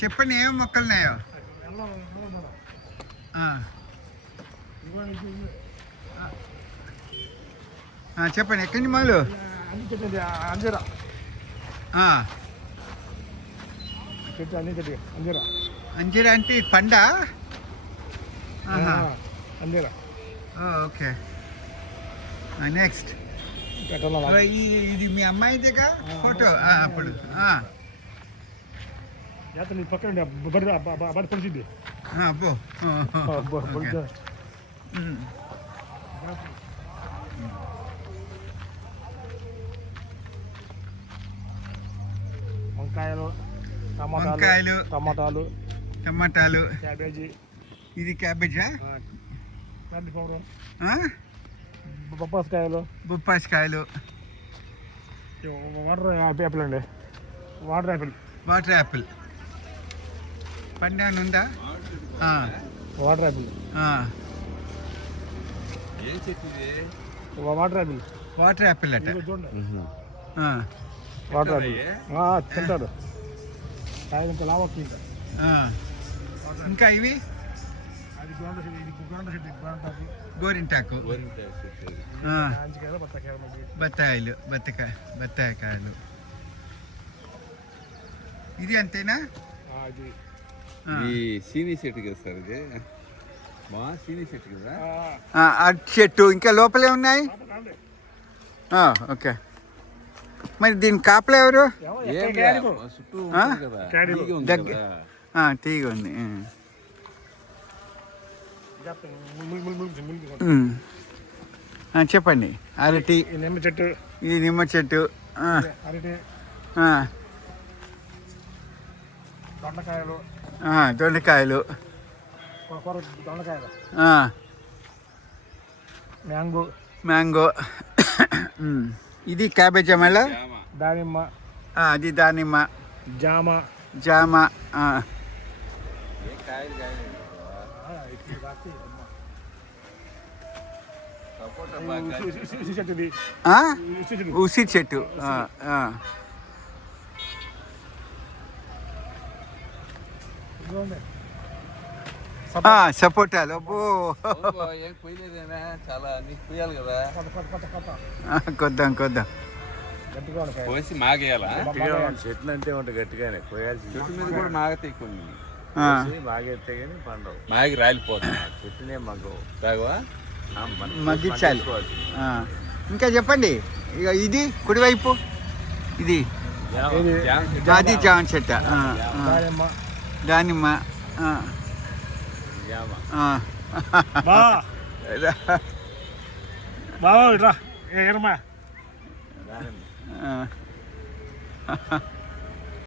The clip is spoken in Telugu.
చెప్పండి ఏం మొక్కలున్నాయో. చెప్పండి ఎక్కడి నుంచి మొదలు. అంజరా అంజీరా అంటే పండా? అంజరా. ఓకే నెక్స్ట్ ఇది మీ అమ్మాయిదేగా ఫోటో అప్పుడు పక్కన పరిస్థితి అబ్బో వంకాయలు వంకాయలు టమాటాలు టమాటాలు క్యాబేజీ. ఇది క్యాబేజా? బొప్పాసికాయలు బొప్పాసికాయలు వాటర్ యాపిల్ అండి. వాటర్ యాపిల్ వాటర్ యాపిల్ పండు ఉందా? Water Apple water Apple water Apple అట. వాటర్ యాపిల్ తింటాడు. ఇంకా లావు వస్తుంది. ఇంకా ఇవి గోరింటాకు బత్తాయిలు బత్తాయికాయలు. ఇది అంతేనా? సీని చెట్టు కదా సార్, ఇది మా సీని చెట్టు కదా. అటు చెట్టు ఇంకా లోపలే ఉన్నాయి. ఓకే మరి దీని కాపలా ఎవరు? తీగ ఉంది. చెప్పండి. అరటి నిమ్మ చెట్టు. ఇది నిమ్మ చెట్టు. అరటి దొండకాయలు దొండకాయలు దొండకాయలు మ్యాంగో ఇది క్యాబేజా మళ్ళా దానిమ్మ అది దానిమ్మ జామ ఉసి చెట్టు సపోటాలు. అబ్బో చాలా పోయాలి కదా. కొద్దాం పోసి మాగేయాలా? చెట్లు అంటే ఉంటాయి గట్టిగానే పోయాల్సి. చెట్టు మీద కూడా మాగతాయి కొన్ని. మాగెత్తే కానీ పండవు. మాగి రాలిపోతుంది. చెట్టునే మగ్గవు. తాగవా మగ్గించాలి. ఇంకా చెప్పండి. ఇక ఇది కుడివైపు ఇది అది జామ చెట్ట. దానిమ్మ బాగా